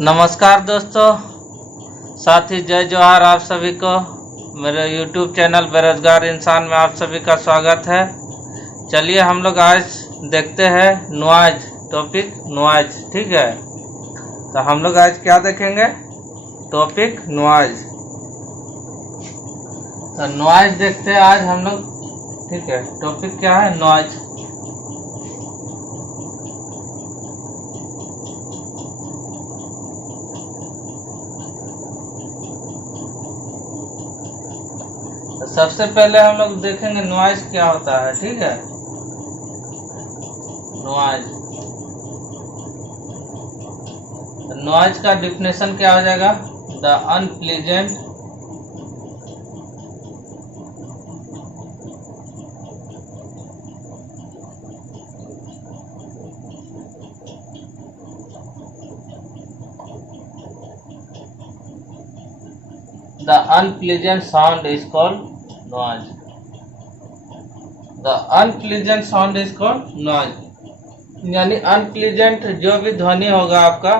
नमस्कार दोस्तों, साथी जय जोहार आप सभी को। मेरे YouTube चैनल बेरोजगार इंसान में आप सभी का स्वागत है। चलिए हम लोग आज देखते हैं नॉइज टॉपिक नॉइज। ठीक है, तो हम लोग आज क्या देखेंगे? Topic noise. तो नॉइज देखते हैं आज हम लोग। ठीक है, टॉपिक क्या है? नॉइज। सबसे पहले हम लोग देखेंगे नॉइज क्या होता है। ठीक है, नॉइज का डिफिनेशन क्या हो जाएगा? The unpleasant sound is called noise. The unpleasant sound is called noise. यानी अनप्लीजेंट जो भी ध्वनि होगा आपका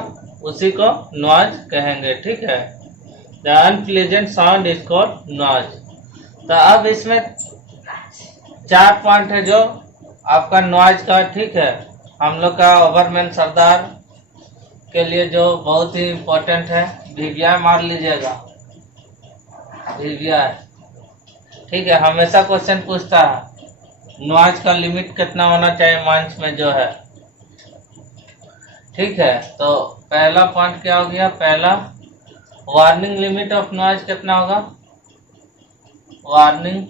उसी को नॉइज कहेंगे। ठीक है, the unpleasant sound is called noise. तो अब इसमें 4 पॉइंट है जो आपका नॉइज का। ठीक है, हम लोग का ओवरमैन सरदार के लिए जो बहुत ही इम्पोर्टेंट है, वीवीआई मार लीजिएगा। वीवीआई, ठीक है, हमेशा क्वेश्चन पूछता है नॉइज का लिमिट कितना होना चाहिए मंच में जो है। ठीक है, तो पहला पॉइंट क्या हो गया? पहला, वार्निंग लिमिट ऑफ नॉइज कितना होगा? Warning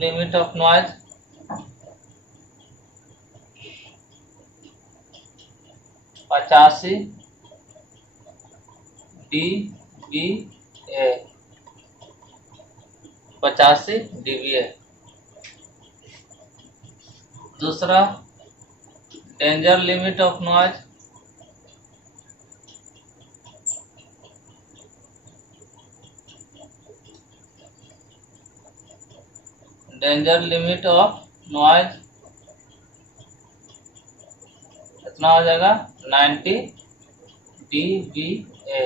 limit of noise 85 dBA। 85 dBA। दूसरा, डेंजर लिमिट ऑफ नॉइज कितना हो जाएगा? 90 dBA।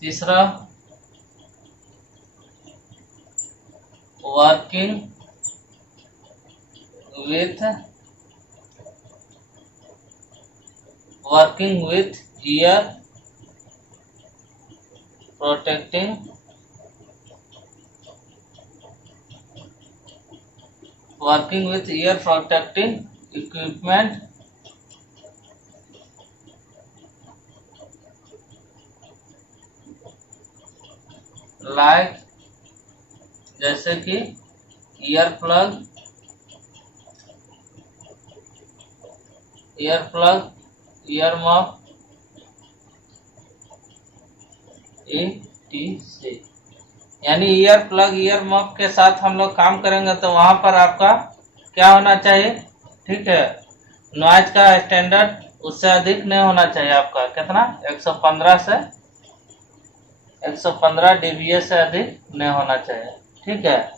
तीसरा, working with year protecting equipment like, जैसे कि ear plug, year muff, etc। यानी ईयर प्लग, ईयर मफ के साथ हम लोग काम करेंगे तो वहां पर आपका क्या होना चाहिए? ठीक है, नॉइज का स्टैंडर्ड उससे अधिक नहीं होना चाहिए। आपका कितना? 115 dBA से अधिक नहीं होना चाहिए। ठीक है,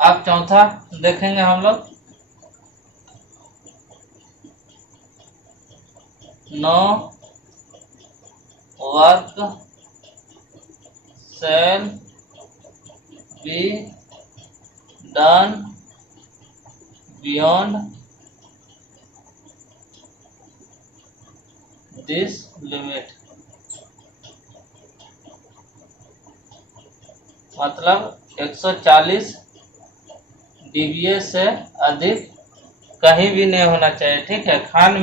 अब चौथा देखेंगे हम लोग, no work shall be done beyond this limit. मतलब 140 dBA से अधिक कहीं भी नहीं होना चाहिए। ठीक है, खान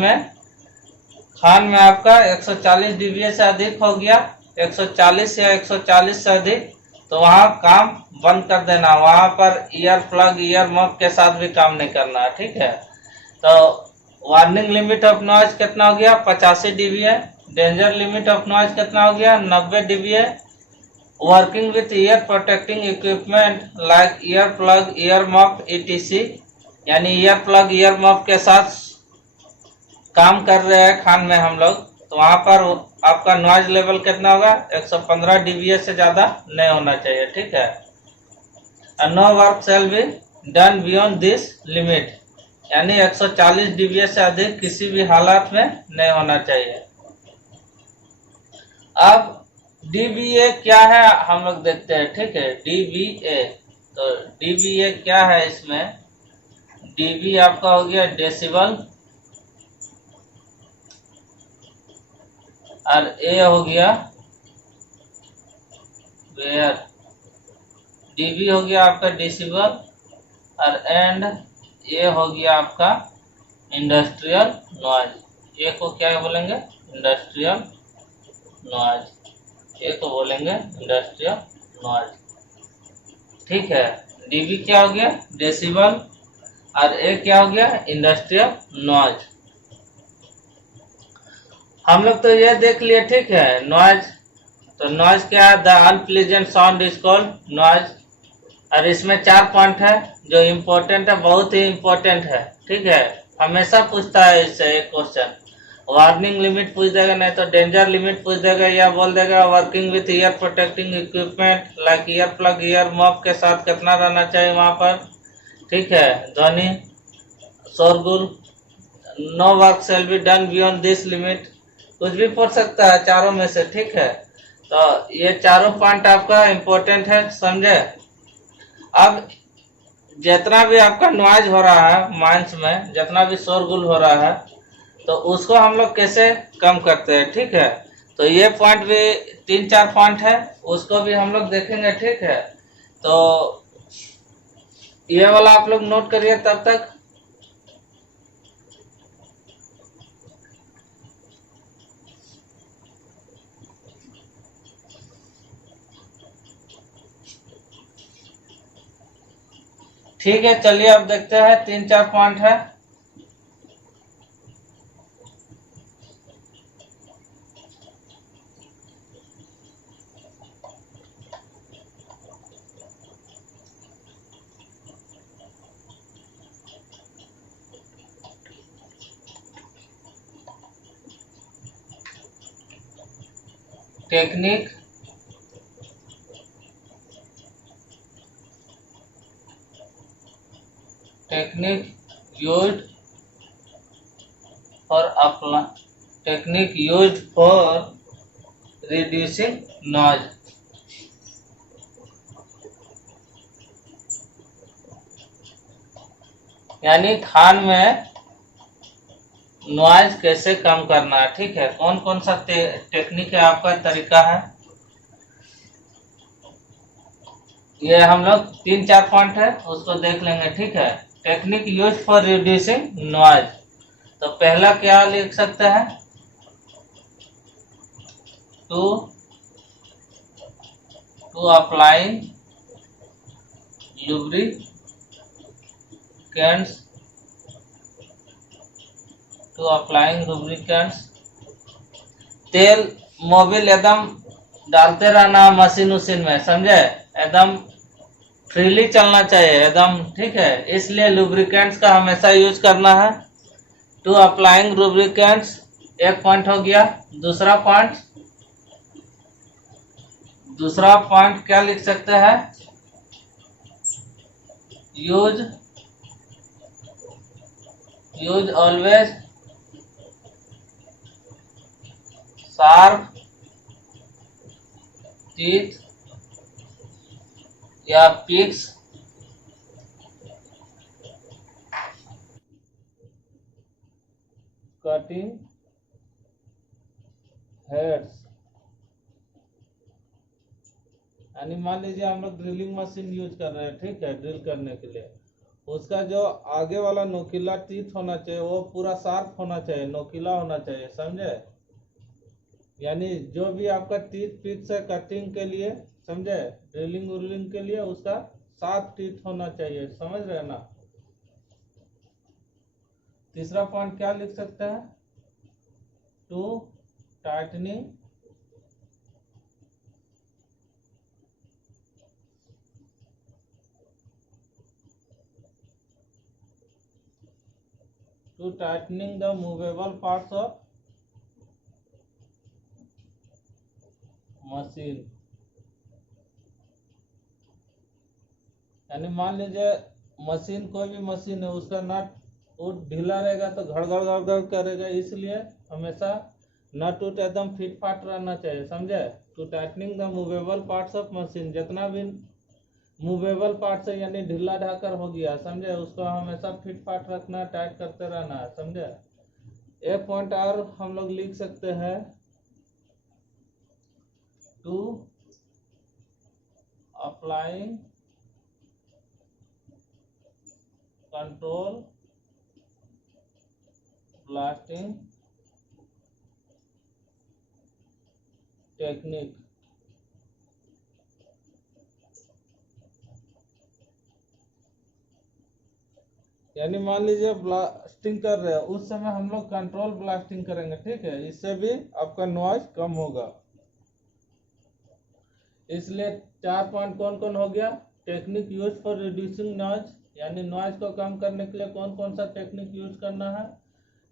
में आपका 140 dBA से अधिक हो गया, 140 या 140 से अधिक, तो वहाँ काम बंद कर देना। वहाँ per ear plug, year muff के साथ भी काम नहीं करना। ठीक है, तो वार्निंग लिमिट ऑफ नॉइज कितना हो गया? 85 dBA। Danger limit of noise कितना हो गया? 90 dBA। Working with year protecting equipment like ear plug, year muff, etc। यानी ईयर प्लग, ईयर मफ के साथ काम कर रहे हैं खान में हम लोग, तो वहां पर आपका नॉइज लेवल कितना होगा, 115 dBA से ज्यादा नहीं होना चाहिए, ठीक है। No work shall be done beyond this limit, यानी 140 dBA से अधिक किसी भी हालात में नहीं होना चाहिए। अब डीबीए क्या है हम लोग देखते हैं, ठीक है। डीबीए, तो डीबीए क्या है, इसमें डीबी आपका हो गया डेसिबल और ए हो गया वेयर। डीबी हो गया आपका डेसिबल और एंड ए हो गया आपका इंडस्ट्रियल नॉइज। ए को क्या बोलेंगे, इंडस्ट्रियल नॉइज। ए को बोलेंगे इंडस्ट्रियल नॉइज, ठीक है। डीबी क्या हो गया, डेसिबल, और ए क्या हो गया, इंडस्ट्रियल नॉइज। हम लोग तो ये देख लिए, ठीक है। नॉइज, तो नॉइज क्या है, the unpleasant sound is called noise. और इसमें 4 पॉइंट है जो इम्पोर्टेंट है, बहुत ही इम्पोर्टेंट है, ठीक है। हमेशा पूछता है इससे एक क्वेश्चन। वार्निंग लिमिट पूछ देगा, नहीं तो डेंजर लिमिट पूछ देगा, या बोल देगा working with year protecting equipment like ear plug, year mop के साथ कितना रहना चाहिए वहां पर, ठीक है। ध्वनि, शोरगुल, no work shall be done beyond this limit, कुछ भी पूछ सकता है चारों में से, ठीक है। तो ये चारों पॉइंट आपका इम्पोर्टेंट है, समझे। अब जितना भी आपका नॉइज हो रहा है माइंस में, जितना भी शोरगुल हो रहा है, तो उसको हम लोग कैसे कम करते हैं, ठीक है। तो ये पॉइंट भी 3-4 पॉइंट है, उसको भी हम लोग देखेंगे, ठीक है। तो ये वाला आप लोग नोट करिए तब तक। ठीक है, चलिए अब देखते हैं, 3-4 पॉइंट है। टेक्निक, टेक्निक यूज्ड फॉर अपना, technique used for reducing noise. यानी खान में नॉइज कैसे कम करना है, ठीक है। कौन कौन सा टेक्निक है आपका, तरीका है, ये हम लोग 3-4 पॉइंट है उसको देख लेंगे, ठीक है। Technique use for reducing noise, तो पहला क्या लिख सकते हैं, to applying lubricants, to applying lubricants. तेल मोबिल एकदम डालते रहना मशीन उशीन में, समझे, एकदम फ्रीली चलना चाहिए एकदम, ठीक है। इसलिए लुब्रिकेंट्स का हमेशा यूज करना है। टू अप्लाइंग लुब्रिकेंट्स एक पॉइंट हो गया। दूसरा पॉइंट क्या लिख सकते हैं, यूज ऑलवेज शार्प टीथ या पिक्स कटिंग हेड्स। यानी मान लीजिए हम लोग ड्रिलिंग मशीन यूज कर रहे हैं, ठीक है, ड्रिल करने के लिए, उसका जो आगे वाला नोकीला टीथ होना चाहिए वो पूरा शार्प होना चाहिए, नोकीला होना चाहिए, समझे। यानी जो भी आपका टीथ पिक्स है कटिंग के लिए, समझे, ड्रिलिंग उर्लिंग के लिए उसका शार्प टीथ होना चाहिए, समझ रहे हैं ना। तीसरा पॉइंट क्या लिख सकते हैं, to tightening the movable parts of machine, यानी मान लीजिए मशीन, कोई भी मशीन है, उसका नट वो ढीला रहेगा तो घड़ घड़ घड़ करेगा, इसलिए हमेशा नट उट एकदम फिट फाट रहना चाहिए, समझे। To tightening the movable parts of machine, जितना भी मूवेबल पार्ट्स है यानी ढीला ढाकर हो गया, समझे, उसको हमेशा फिट फाट रखना, टाइट करते रहना है, समझे। एक पॉइंट और हम लोग लिख सकते हैं, to applying control blasting technique. यानी मान लीजिए ब्लास्टिंग कर रहे हैं, उस समय हम लोग कंट्रोल ब्लास्टिंग करेंगे, ठीक है, इससे भी आपका नॉइज कम होगा। इसलिए 4 पॉइंट कौन कौन हो गया, technique use for reducing noise, यानी नॉइज को कम करने के लिए कौन कौन सा टेक्निक यूज करना है।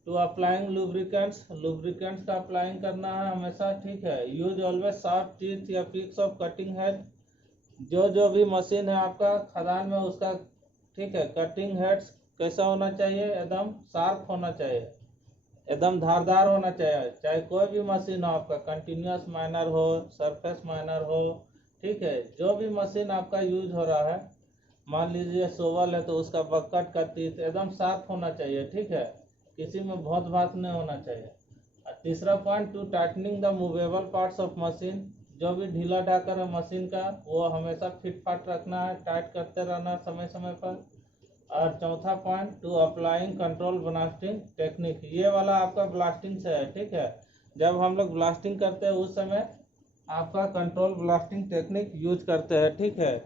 टू अप्लाइंग लुब्रिकेंट्स, लुब्रिकेंट्स का अप्लाइंग करना है हमेशा, ठीक है। यूज ऑलवेज शार्प टीथ या पिक्स ऑफ कटिंग हेड, जो भी मशीन है आपका खदान में उसका, ठीक है, कटिंग हेड्स कैसा होना चाहिए, एकदम शार्प होना चाहिए, एकदम धारदार होना चाहिए। चाहे कोई भी मशीन हो आपका, कंटिन्यूअस माइनर हो, सरफेस माइनर हो, ठीक है, जो भी मशीन आपका यूज हो रहा है, मान लीजिए सोवल है तो उसका बक्कट का टीथ एकदम शार्प होना चाहिए, ठीक है, किसी में बहुत भात नहीं होना चाहिए। और तीसरा point, to tightening the movable parts of machine, जो भी ढीला ढाकर है मशीन का वो हमेशा फिट फाट रखना है, टाइट करते रहना समय समय पर। और चौथा point, to applying control blasting technique, ये वाला आपका ब्लास्टिंग से है, ठीक है। जब हम लोग ब्लास्टिंग करते हैं उस समय आपका कंट्रोल ब्लास्टिंग टेक्निक यूज करते हैं, ठीक है,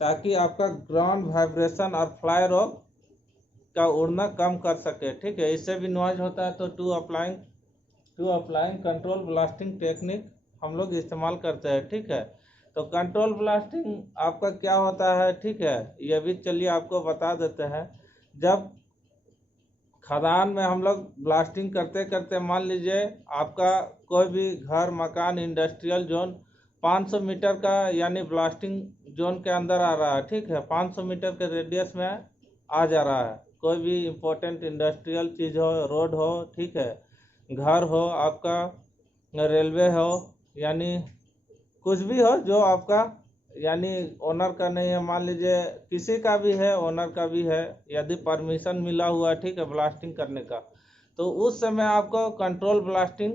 ताकि आपका ग्राउंड वाइब्रेशन और फ्लाई रॉक का उड़ना कम कर सके, ठीक है, इससे भी नॉइज होता है। तो to applying control blasting technique हम लोग इस्तेमाल करते हैं, ठीक है। तो कंट्रोल ब्लास्टिंग आपका क्या होता है, ठीक है, ये भी चलिए आपको बता देते हैं। जब खदान में हम लोग ब्लास्टिंग करते करते, मान लीजिए आपका कोई भी घर, मकान, इंडस्ट्रियल जोन 500 मीटर का यानी ब्लास्टिंग जोन के अंदर आ रहा है, ठीक है, 500 मीटर के रेडियस में आ जा रहा है। कोई भी इम्पोर्टेंट इंडस्ट्रियल चीज़ हो, रोड हो, ठीक है, घर हो आपका, रेलवे हो, यानी कुछ भी हो जो आपका यानी ओनर का नहीं है, मान लीजिए किसी का भी है, ओनर का भी है, यदि परमिशन मिला हुआ, ठीक है, ब्लास्टिंग करने का, तो उस समय आपको कंट्रोल ब्लास्टिंग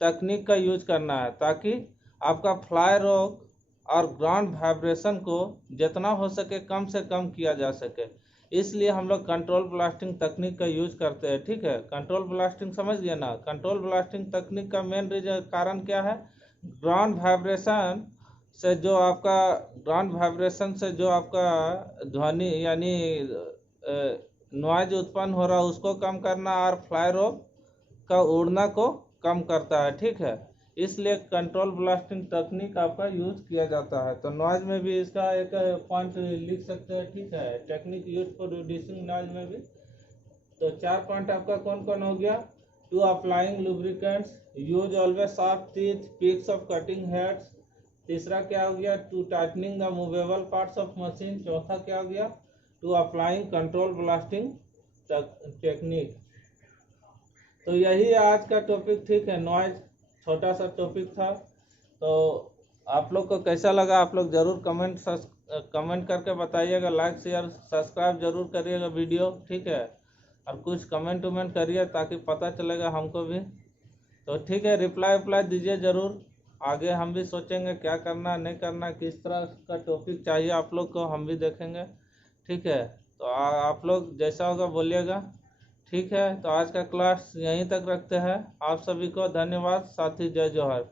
तकनीक का यूज करना है, ताकि आपका फ्लाई रॉक और ग्राउंड वाइब्रेशन को जितना हो सके कम से कम किया जा सके। इसलिए हम लोग कंट्रोल ब्लास्टिंग तकनीक का यूज करते हैं, ठीक है। कंट्रोल ब्लास्टिंग समझ गए ना। कंट्रोल ब्लास्टिंग तकनीक का मेन रीजन कारण क्या है, ग्राउंड वाइब्रेशन से जो आपका ध्वनि यानी नॉइज उत्पन्न हो रहा है उसको कम करना, और फ्लाई रॉक का उड़ना को कम करता है, ठीक है। इसलिए कंट्रोल ब्लास्टिंग तकनीक आपका यूज किया जाता है। तो नॉइज में भी इसका एक पॉइंट लिख सकते हैं, ठीक है, technique use for reducing noise में भी। तो 4 पॉइंट आपका कौन कौन हो गया, to applying lubricants, use always sharp teeth, picks of cutting heads. तीसरा क्या हो गया, to tightening the movable parts of machine. चौथा क्या हो गया, to applying control blasting technique. तो यही आज का टॉपिक, ठीक है, नॉइज, छोटा सा टॉपिक था। तो आप लोग को कैसा लगा, आप लोग ज़रूर कमेंट करके बताइएगा, लाइक शेयर सब्सक्राइब जरूर करिएगा वीडियो, ठीक है, और कुछ कमेंट उमेंट करिए ताकि पता चलेगा हमको भी। तो ठीक है, रिप्लाई दीजिए ज़रूर, आगे हम भी सोचेंगे क्या करना नहीं करना, किस तरह का टॉपिक चाहिए आप लोग को, हम भी देखेंगे, ठीक है। तो आप लोग जैसा होगा बोलिएगा, ठीक है। तो आज का क्लास यहीं तक रखते हैं। आप सभी को धन्यवाद, साथी जय जोहर।